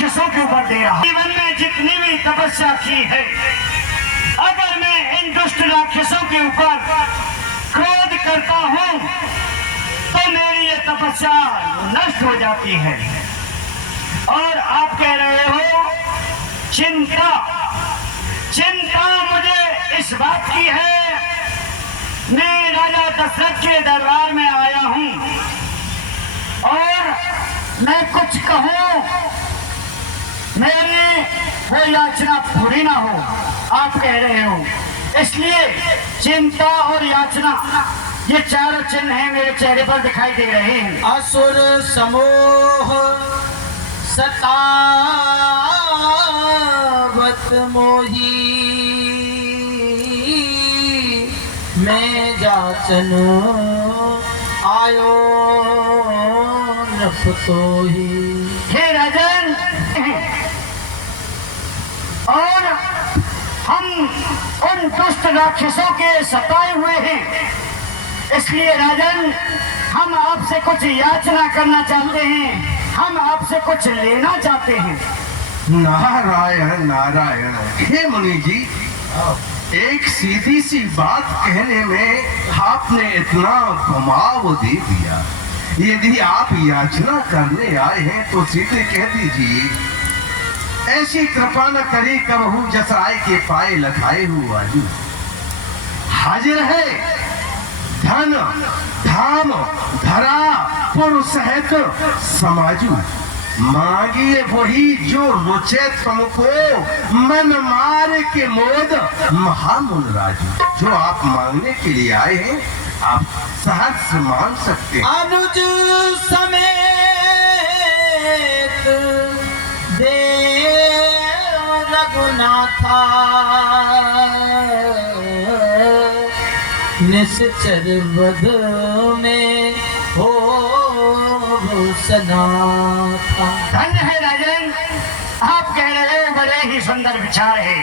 राक्षसों के ऊपर दे रहा हूं। जीवन में जितनी भी तपस्या की है, अगर मैं इन दुष्ट राक्षसों के ऊपर क्रोध करता हूं तो मेरी ये तपस्या नष्ट हो जाती है। और आप कह रहे हो चिंता, चिंता मुझे इस बात की है, मैं राजा दशरथ के दरबार में आया हूं और मैं कुछ कहूं, मेरी वो याचना पूरी ना हो, आप कह रहे हो, इसलिए चिंता और याचना ये चारों चिन्ह हैं मेरे चेहरे पर दिखाई दे रहे हैं। असुर समूह सतावत मोही, मैं जाचन आयो नफतोही। हे राजन, और हम उन दुष्ट राक्षसों के सताए हुए हैं, इसलिए राजन हम आपसे कुछ याचना करना चाहते हैं, हम आपसे कुछ लेना चाहते हैं। नारायण नारायण। हे मुनि जी, एक सीधी सी बात कहने में आपने इतना घुमाव दे दिया। यदि आप याचना करने आए हैं तो सीधे कह दीजिए। ऐसी कृपा न करी कबहू जसराय के पाए लखाए हुआ जू। हाजिर है धन धाम धरा पुर सहित समाजू, मांगिए वही जो रुचे तुमको, मन मार के मोद महामुन राजू। जो आप मांगने के लिए आए हैं आप सहज से मांग सकते हैं। अनुज समेत देव रघुनाथा, निश्चर वध में हो सनाथा। धन्य है राजन, आप कह रहे हैं बड़े ही सुंदर विचार है।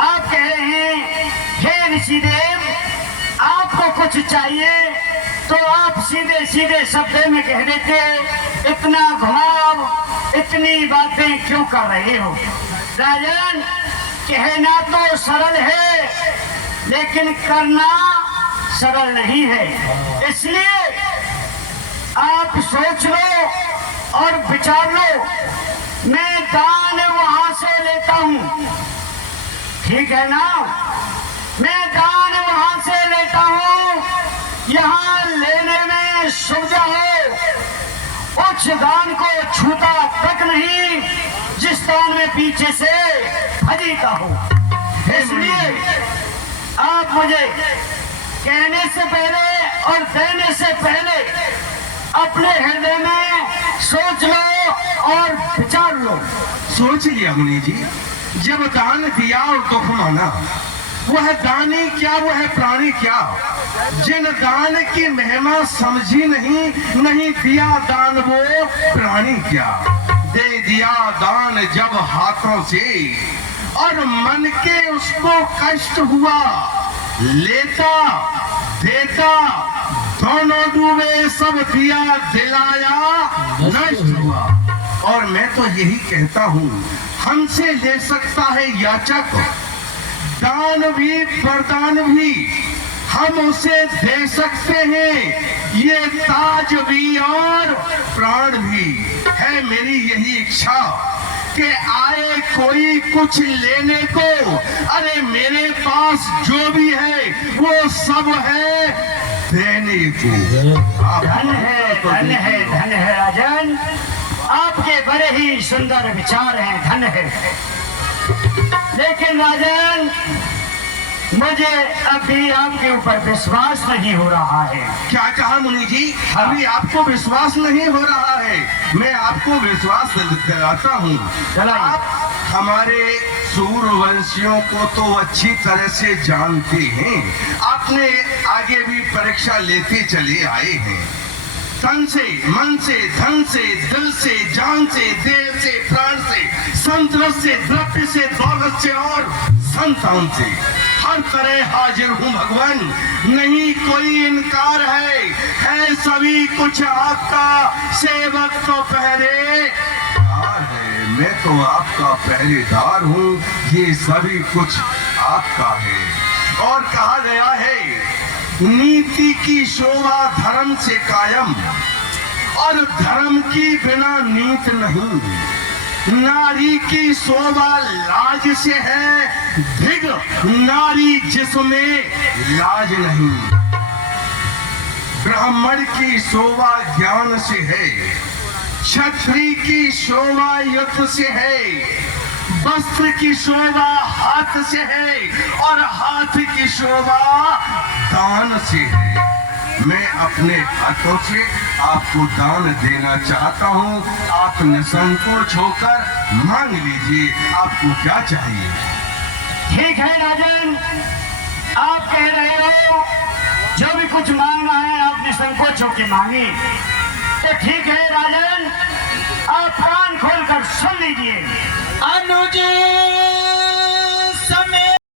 आप कह रहे हैं हे ऋषिदेव, आपको कुछ चाहिए तो आप सीधे सीधे शब्द में कह देते, इतना घुमाव इतनी बातें क्यों कर रहे हो? राजन, कहना तो सरल है लेकिन करना सरल नहीं है, इसलिए आप सोच लो और विचार लो। मैं दान वहां से लेता हूं, ठीक है ना? मैं दान वहां से लेता हूं, यहाँ लेने में सुविधा हो। उच्च दान को छूता तक नहीं जिस दान में पीछे से फजीता हो। इसलिए आप मुझे कहने से पहले और देने से पहले अपने हृदय में सोच लो और विचार लो। सोच लिया मुनि जी। जब दान दिया और दुख माना, वह दानी क्या वह प्राणी क्या? जिन दान की महिमा समझी नहीं दिया दान वो प्राणी क्या? दे दिया दान जब हाथों से और मन के उसको कष्ट हुआ, लेता देता दोनों डूबे, सब दिया दिलाया नष्ट हुआ। और मैं तो यही कहता हूँ, हमसे ले सकता है याचक, दान भी वरदान भी हम उसे दे सकते हैं, ये ताज भी और प्राण भी है। मेरी यही इच्छा कि आए कोई कुछ लेने को, अरे मेरे पास जो भी है वो सब है देने को। धन्य है, धन्य है, धन्य है राजन, आपके बड़े ही सुंदर विचार हैं, धन्य है। लेकिन राजन, मुझे अभी आपके ऊपर विश्वास नहीं हो रहा है। क्या कहा मुनि जी? अभी आपको विश्वास नहीं हो रहा है? मैं आपको विश्वास दिलाता हूँ। आप हमारे सूर्यवंशियों को तो अच्छी तरह से जानते हैं, आपने आगे भी परीक्षा लेते चले आए हैं। तन से, मन से, धन से, दिल से, जान से, देह से, प्राण से, संतरस से, द्रव्य से, दौलत से और संतान से हर तरह हाजिर हूँ भगवान। नहीं कोई इनकार है सभी कुछ आपका। सेवक तो पहरेदार है, मैं तो आपका पहरेदार हूँ, ये सभी कुछ आपका है। और कहा गया है, नीति की शोभा धर्म से कायम, और धर्म की बिना नीत नहीं। नारी की शोभा लाज से है, धिग नारी जिसमें लाज नहीं। ब्राह्मण की शोभा ज्ञान से है, क्षत्रिय की शोभा युद्ध से है, वस्त्र की शोभा हाथ से है, और हाथ की शोभा दान से है। मैं अपने हाथों से आपको दान देना चाहता हूँ, आप निसंकोच होकर मांग लीजिए, आपको क्या चाहिए। ठीक है राजन, आप कह रहे हो जो भी कुछ मांगना है आप निसंकोच होकर मांगे। तो ठीक है राजन, आप कान खोलकर सुन लीजिए। अनुज